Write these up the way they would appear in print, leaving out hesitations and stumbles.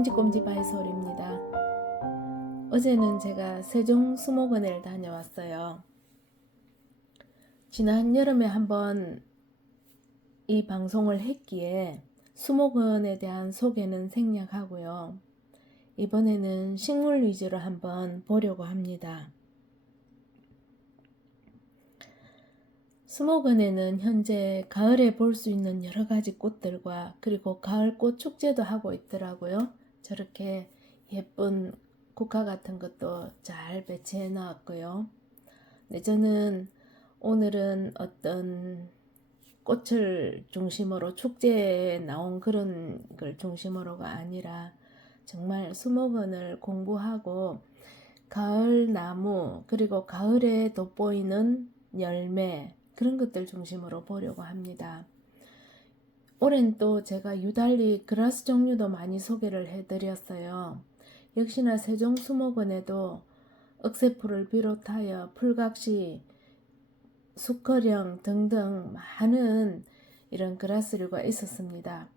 꼼지꼼지 바이솔입니다. 어제는 제가 세종 수목원을 다녀왔어요. 지난 여름에 한번 이 방송을 했기에 수목원에 대한 소개는 생략하고요. 이번에는 식물 위주로 한번 보려고 합니다. 수목원에는 현재 가을에 볼 수 있는 여러 가지 꽃들과 그리고 가을꽃 축제도 하고 있더라고요. 저렇게 예쁜 국화 같은 것도 잘 배치해 놨고요. 네, 저는 오늘은 어떤 꽃을 중심으로 축제에 나온 그런 걸 중심으로가 아니라 정말 수목원을 공부하고 가을 나무 그리고 가을에 돋보이는 열매 그런 것들 중심으로 보려고 합니다. 올해는 또 제가 유달리 그라스 종류도 많이 소개를 해드렸어요. 역시나 세종수목원에도 억새풀을 비롯하여 풀각시, 수커령 등등 많은 이런 그라스류가 있었습니다.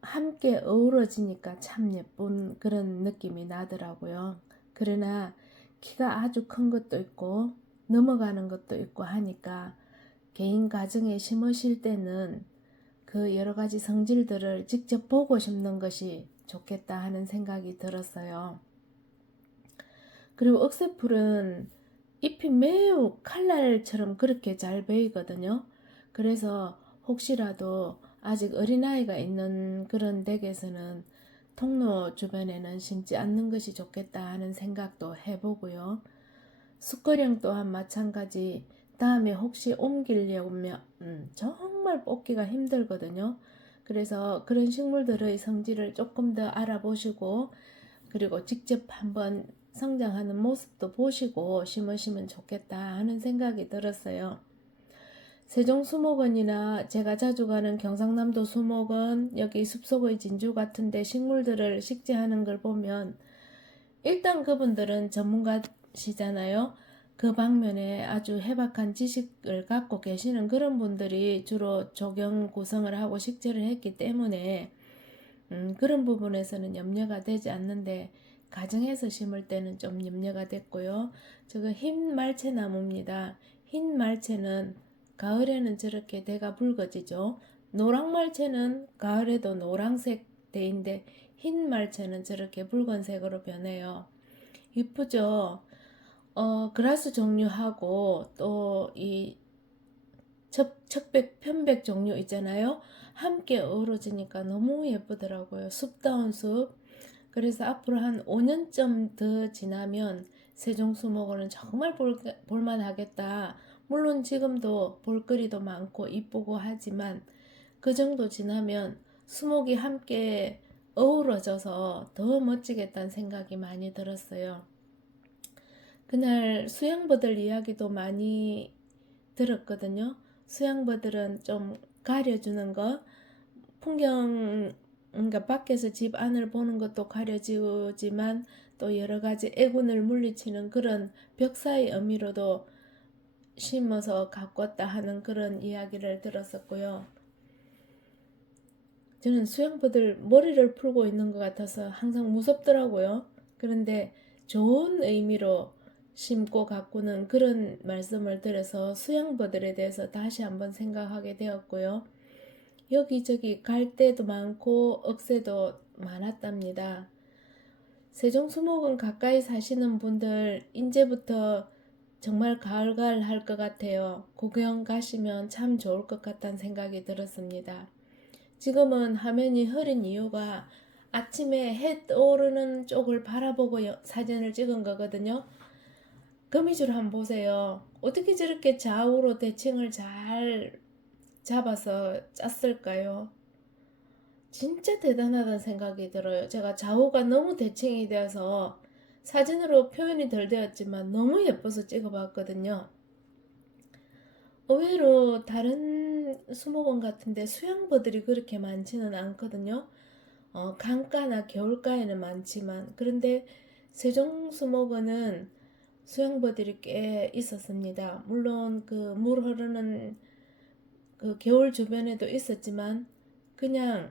함께 어우러지니까 참 예쁜 그런 느낌이 나더라고요. 그러나 키가 아주 큰 것도 있고 넘어가는 것도 있고 하니까 개인 가정에 심으실 때는 그 여러 가지 성질들을 직접 보고 심는 것이 좋겠다 하는 생각이 들었어요. 그리고 억새풀은 잎이 매우 칼날처럼 그렇게 잘 베이거든요. 그래서 혹시라도 아직 어린아이가 있는 그런 댁에서는 통로 주변에는 심지 않는 것이 좋겠다 하는 생각도 해보고요. 수거령 또한 마찬가지. 다음에 혹시 옮기려면 정말 뽑기가 힘들거든요. 그래서 그런 식물들의 성질을 조금 더 알아보시고 그리고 직접 한번 성장하는 모습도 보시고 심으시면 좋겠다 하는 생각이 들었어요. 세종수목원이나 제가 자주 가는 경상남도 수목원, 여기 숲속의 진주 같은데 식물들을 식재하는 걸 보면 일단 그분들은 전문가시잖아요. 그 방면에 아주 해박한 지식을 갖고 계시는 그런 분들이 주로 조경 구성을 하고 식재를 했기 때문에 그런 부분에서는 염려가 되지 않는데 가정에서 심을 때는 좀 염려가 됐고요. 저거 흰 말채나무입니다. 흰 말채는 가을에는 저렇게 대가 붉어지죠. 노랑 말채는 가을에도 노란색 대인데 흰 말채는 저렇게 붉은색으로 변해요. 이쁘죠? 그라스 종류하고 또 이 척백, 편백 종류 있잖아요. 함께 어우러지니까 너무 예쁘더라고요. 숲다운 숲. 그래서 앞으로 한 5년쯤 더 지나면 세종수목원은 정말 볼만하겠다. 물론 지금도 볼거리도 많고 이쁘고 하지만 그 정도 지나면 수목이 함께 어우러져서 더 멋지겠다는 생각이 많이 들었어요. 그날 수양버들 이야기도 많이 들었거든요. 수양버들은 좀 가려주는 거, 풍경, 그러니까 밖에서 집 안을 보는 것도 가려지지만 또 여러 가지 애군을 물리치는 그런 벽사의 의미로도 심어서 가꿨다 하는 그런 이야기를 들었었고요. 저는 수양버들 머리를 풀고 있는 것 같아서 항상 무섭더라고요. 그런데 좋은 의미로 심고 가꾸는 그런 말씀을 들어서 수양버들에 대해서 다시 한번 생각하게 되었고요. 여기저기 갈대도 많고 억새도 많았답니다. 세종수목원 가까이 사시는 분들 이제부터 정말 가을가을 할 것 같아요. 구경 가시면 참 좋을 것 같다는 생각이 들었습니다. 지금은 화면이 흐린 이유가 아침에 해 떠오르는 쪽을 바라보고 사진을 찍은 거거든요. 거미줄 한번 보세요. 어떻게 저렇게 좌우로 대칭을 잘 잡아서 짰을까요? 진짜 대단하다는 생각이 들어요. 제가 좌우가 너무 대칭이 되어서 사진으로 표현이 덜 되었지만 너무 예뻐서 찍어봤거든요. 의외로 다른 수목원 같은데 수양버들이 그렇게 많지는 않거든요. 강가나 겨울가에는 많지만 그런데 세종수목원은 수양버들이 꽤 있었습니다. 물론 그 물 흐르는 그 겨울 주변에도 있었지만 그냥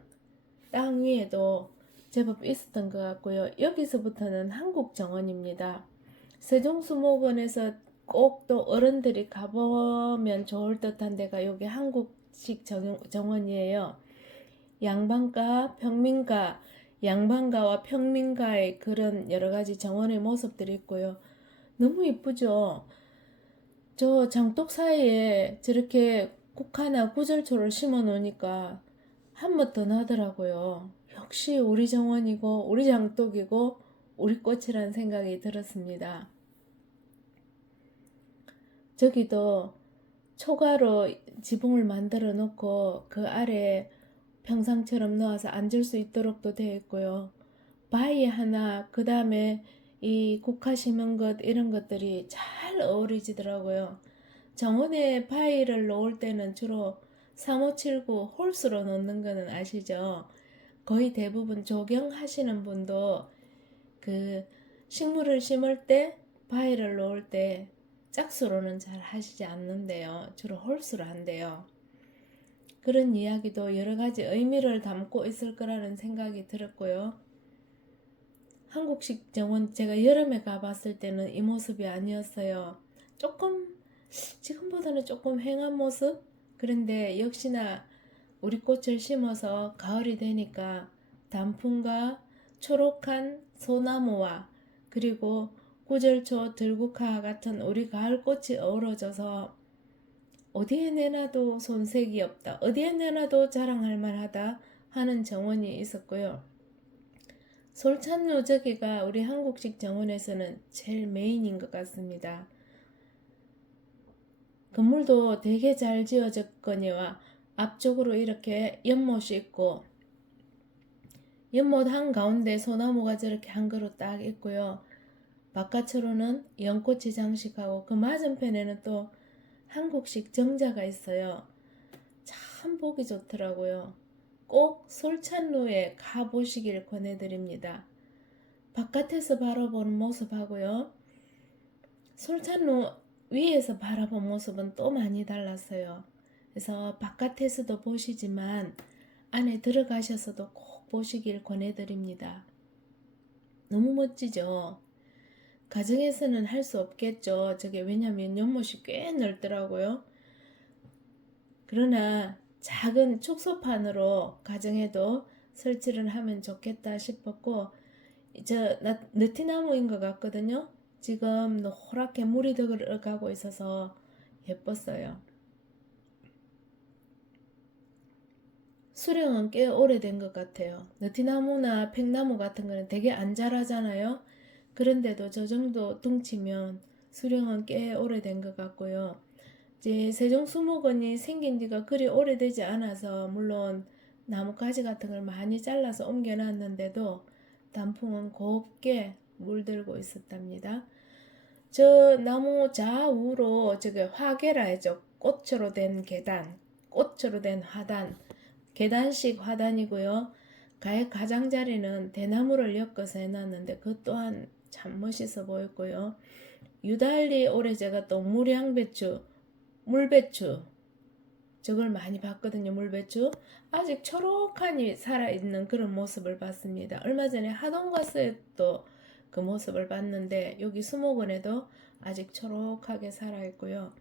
땅 위에도 제법 있었던 것 같고요. 여기서부터는 한국 정원입니다. 세종수목원에서 꼭 또 어른들이 가보면 좋을 듯한 데가 여기 한국식 정원이에요. 양반가, 평민가, 양반가와 평민가의 그런 여러 가지 정원의 모습들이 있고요. 너무 이쁘죠? 저 장독 사이에 저렇게 국화나 구절초를 심어 놓으니까 한몫 더 나더라고요. 역시 우리 정원이고 우리 장독이고 우리 꽃이라는 생각이 들었습니다. 저기도 초가로 지붕을 만들어 놓고 그 아래에 평상처럼 넣어서 앉을 수 있도록도 되어 있고요. 바위 하나, 그 다음에 이 국화 심은 것 이런 것들이 잘 어우러지더라고요. 정원에 바위를 놓을 때는 주로 3579 홀수로 놓는 거는 아시죠? 거의 대부분 조경하시는 분도 그 식물을 심을 때 바위를 놓을 때 짝수로는 잘 하시지 않는데요. 주로 홀수로 한대요. 그런 이야기도 여러 가지 의미를 담고 있을 거라는 생각이 들었고요. 한국식 정원 제가 여름에 가봤을 때는 이 모습이 아니었어요. 조금 지금보다는 조금 휑한 모습? 그런데 역시나 우리 꽃을 심어서 가을이 되니까 단풍과 초록한 소나무와 그리고 구절초, 들국화 같은 우리 가을꽃이 어우러져서 어디에 내놔도 손색이 없다, 어디에 내놔도 자랑할 만하다 하는 정원이 있었고요. 솔찬루 저기가 우리 한국식 정원에서는 제일 메인인 것 같습니다. 건물도 되게 잘 지어졌거니와 앞쪽으로 이렇게 연못이 있고 연못 한가운데 소나무가 저렇게 한 그루 딱 있고요. 바깥으로는 연꽃이 장식하고 그 맞은편에는 또 한국식 정자가 있어요. 참 보기 좋더라고요. 꼭 솔찬루에 가보시길 권해드립니다. 바깥에서 바라보는 모습하고요. 솔찬루 위에서 바라본 모습은 또 많이 달랐어요. 그래서 바깥에서도 보시지만 안에 들어가셔서도 꼭 보시길 권해드립니다. 너무 멋지죠? 가정에서는 할 수 없겠죠. 저게 왜냐면 연못이 꽤 넓더라고요. 그러나 작은 축소판으로 가정에도 설치를 하면 좋겠다 싶었고, 저 느티나무인 것 같거든요. 지금 노랗게 물이 들어가고 있어서 예뻤어요. 수령은 꽤 오래된 것 같아요. 느티나무나 팽나무 같은 거는 되게 안 자라잖아요. 그런데도 저 정도 둥치면 수령은 꽤 오래된 것 같고요. 이제 세종수목원이 생긴 지가 그리 오래되지 않아서 물론 나뭇가지 같은 걸 많이 잘라서 옮겨놨는데도 단풍은 곱게 물들고 있었답니다. 저 나무 좌우로 저게 화계라 해죠. 꽃으로 된 계단, 꽃으로 된 화단, 계단식 화단이고요. 가장자리는 대나무를 엮어서 해놨는데 그것 또한 참 멋있어 보였고요. 유달리 올해 제가 또 물양배추, 물배추 저걸 많이 봤거든요. 물배추 아직 초록하니 살아있는 그런 모습을 봤습니다. 얼마 전에 하동 갔을 때도 그 모습을 봤는데 여기 수목원에도 아직 초록하게 살아있고요.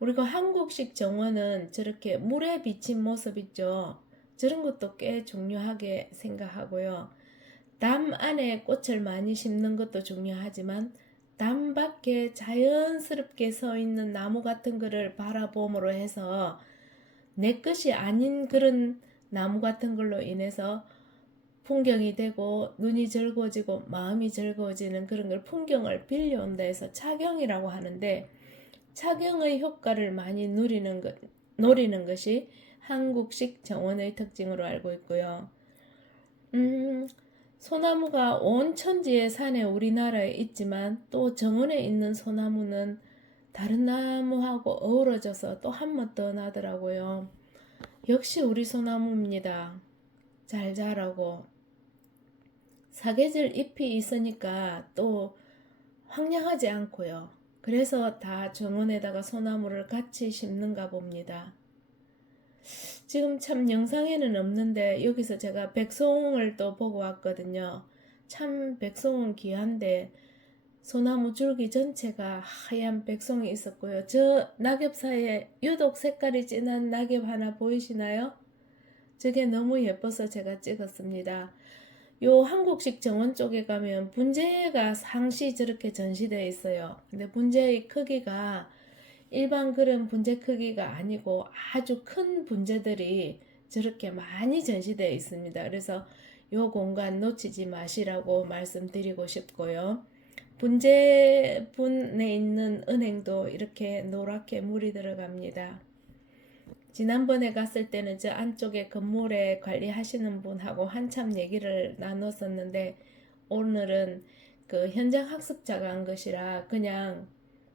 우리가 한국식 정원은 저렇게 물에 비친 모습 있죠. 저런 것도 꽤 중요하게 생각하고요. 담 안에 꽃을 많이 심는 것도 중요하지만 담 밖에 자연스럽게 서 있는 나무 같은 거를 바라봄으로 해서 내 것이 아닌 그런 나무 같은 걸로 인해서 풍경이 되고 눈이 즐거워지고 마음이 즐거워지는 그런 걸 풍경을 빌려온다 해서 착용이라고 하는데 착용의 효과를 많이 노리는 것이 한국식 정원의 특징으로 알고 있고요. 소나무가 온 천지의 산에 우리나라에 있지만 또 정원에 있는 소나무는 다른 나무하고 어우러져서 또 한몫 더 나더라고요. 역시 우리 소나무입니다. 잘 자라고 사계절 잎이 있으니까 또 황량하지 않고요. 그래서 다 정원에다가 소나무를 같이 심는가 봅니다. 지금 참 영상에는 없는데 여기서 제가 백송을 또 보고 왔거든요. 참 백송은 귀한데 소나무 줄기 전체가 하얀 백송이 있었고요. 저 낙엽 사이에 유독 색깔이 진한 낙엽 하나 보이시나요? 저게 너무 예뻐서 제가 찍었습니다. 요 한국식 정원 쪽에 가면 분재가 상시 저렇게 전시되어 있어요. 근데 분재의 크기가 일반 그런 분재 크기가 아니고 아주 큰 분재들이 저렇게 많이 전시되어 있습니다. 그래서 요 공간 놓치지 마시라고 말씀드리고 싶고요. 분재분에 있는 은행도 이렇게 노랗게 물이 들어갑니다. 지난번에 갔을 때는 저 안쪽에 건물에 관리하시는 분하고 한참 얘기를 나눴었는데 오늘은 그 현장 학습자가 한 것이라 그냥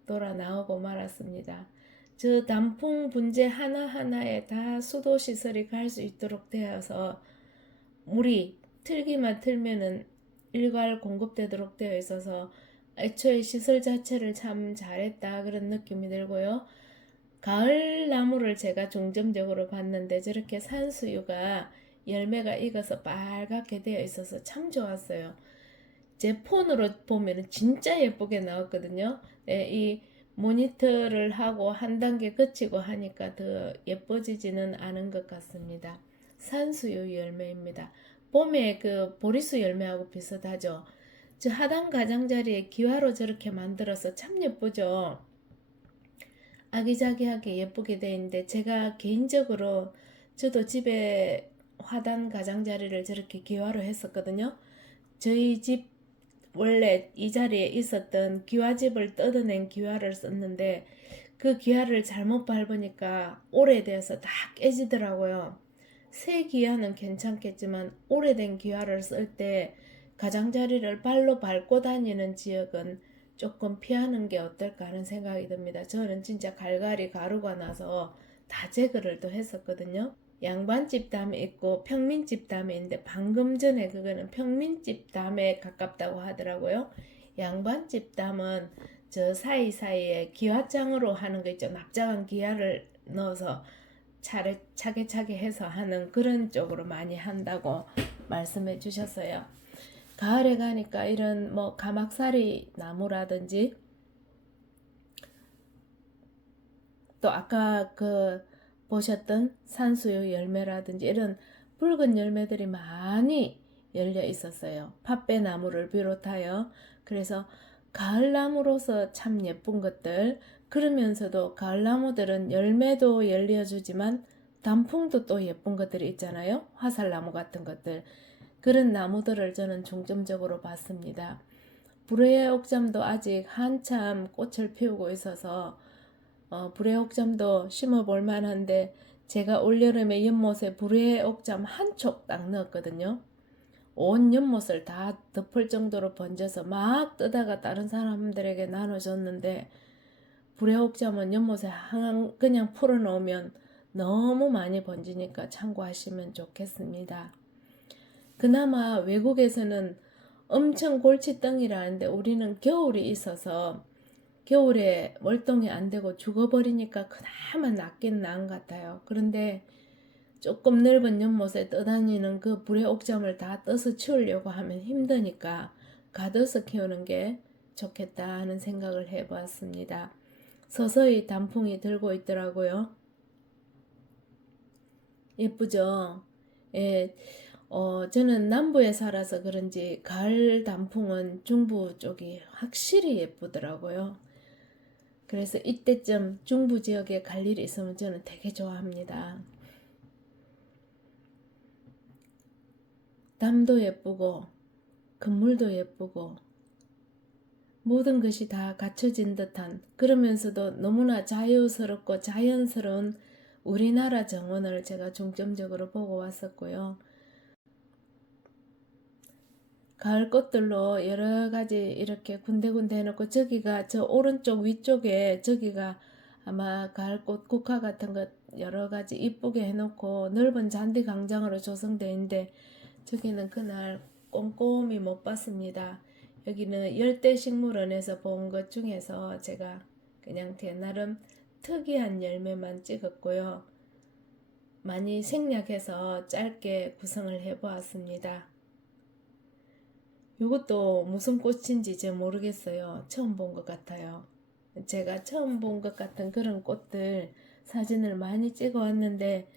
돌아 나오고 말았습니다. 저 단풍 분재 하나하나에 다 수도 시설이 갈 수 있도록 되어서 물이 틀기만 틀면은 일괄 공급되도록 되어 있어서 애초에 시설 자체를 참 잘했다 그런 느낌이 들고요. 가을 나무를 제가 중점적으로 봤는데 저렇게 산수유가 열매가 익어서 빨갛게 되어 있어서 참 좋았어요. 제 폰으로 보면 진짜 예쁘게 나왔거든요. 네, 이 모니터를 하고 한 단계 거치고 하니까 더 예뻐지지는 않은 것 같습니다. 산수유 열매입니다. 봄에 그 보리수 열매하고 비슷하죠. 저 하단 가장자리에 기와로 저렇게 만들어서 참 예쁘죠. 아기자기하게 예쁘게 되어 있는데 제가 개인적으로 저도 집에 화단 가장자리를 저렇게 기와로 했었거든요. 저희 집 원래 이 자리에 있었던 기와집을 뜯어낸 기와를 썼는데 그 기와를 잘못 밟으니까 오래돼서 다 깨지더라고요. 새 기와는 괜찮겠지만 오래된 기와를 쓸 때 가장자리를 발로 밟고 다니는 지역은 조금 피하는 게 어떨까 하는 생각이 듭니다. 저는 진짜 갈갈이 가루가 나서 다 제거를 또 했었거든요. 양반집 담에 있고 평민집 담에 있는데 방금 전에 그거는 평민집 담에 가깝다고 하더라고요. 양반집 담은 저 사이사이에 기와장으로 하는 거 있죠. 납작한 기와를 넣어서 차게 해서 하는 그런 쪽으로 많이 한다고 말씀해 주셨어요. 가을에 가니까 이런 뭐 가막살이 나무라든지 또 아까 그 보셨던 산수유 열매라든지 이런 붉은 열매들이 많이 열려 있었어요. 팥배나무를 비롯하여. 그래서 가을나무로서 참 예쁜 것들, 그러면서도 가을나무들은 열매도 열려주지만 단풍도 또 예쁜 것들이 있잖아요. 화살나무 같은 것들. 그런 나무들을 저는 중점적으로 봤습니다. 불의 옥잠도 아직 한참 꽃을 피우고 있어서 불의 옥잠도 심어볼 만한데 제가 올여름에 연못에 불의 옥잠 한 촉 딱 넣었거든요. 온 연못을 다 덮을 정도로 번져서 막 뜨다가 다른 사람들에게 나눠줬는데 불의 옥잠은 연못에 그냥 풀어놓으면 너무 많이 번지니까 참고하시면 좋겠습니다. 그나마 외국에서는 엄청 골칫덩이라는데 우리는 겨울이 있어서 겨울에 월동이 안 되고 죽어버리니까 그나마 낫긴 나은 것 같아요. 그런데 조금 넓은 연못에 떠다니는 그 불의 옥잠을 다 떠서 치우려고 하면 힘드니까 가둬서 키우는 게 좋겠다 하는 생각을 해보았습니다. 서서히 단풍이 들고 있더라고요. 예쁘죠? 예, 저는 남부에 살아서 그런지 가을 단풍은 중부 쪽이 확실히 예쁘더라고요. 그래서 이때쯤 중부 지역에 갈 일이 있으면 저는 되게 좋아합니다. 담도 예쁘고 건물도 예쁘고 모든 것이 다 갖춰진 듯한, 그러면서도 너무나 자유스럽고 자연스러운 우리나라 정원을 제가 중점적으로 보고 왔었고요. 가을 꽃들로 여러 가지 이렇게 군데군데 해놓고 저기가 저 오른쪽 위쪽에 저기가 아마 가을꽃 국화 같은 것 여러 가지 이쁘게 해놓고 넓은 잔디 광장으로 조성되어 있는데 저기는 그날 꼼꼼히 못 봤습니다. 여기는 열대식물원에서 본 것 중에서 제가 그냥 제 나름 특이한 열매만 찍었고요. 많이 생략해서 짧게 구성을 해 보았습니다. 이것도 무슨 꽃인지 잘 모르겠어요. 처음 본 것 같아요. 제가 처음 본 것 같은 그런 꽃들 사진을 많이 찍어 왔는데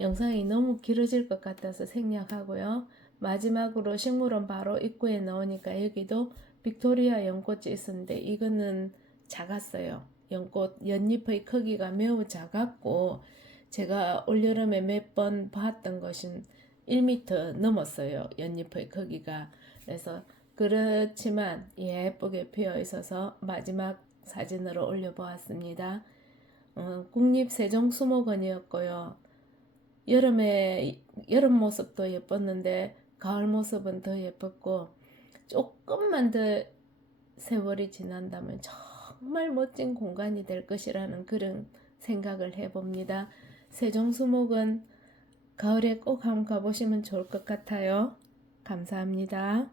영상이 너무 길어질 것 같아서 생략하고요. 마지막으로 식물원 바로 입구에 넣으니까 여기도 빅토리아 연꽃이 있었는데 이거는 작았어요. 연꽃 연잎의 크기가 매우 작았고 제가 올여름에 몇 번 봤던 것은 1m 넘었어요. 연잎의 크기가. 그래서 그렇지만 예쁘게 피어 있어서 마지막 사진으로 올려보았습니다. 국립 세종수목원이었고요. 여름에 여름 모습도 예뻤는데 가을 모습은 더 예뻤고 조금만 더 세월이 지난다면 정말 멋진 공간이 될 것이라는 그런 생각을 해봅니다. 세종수목원 가을에 꼭 한번 가보시면 좋을 것 같아요. 감사합니다.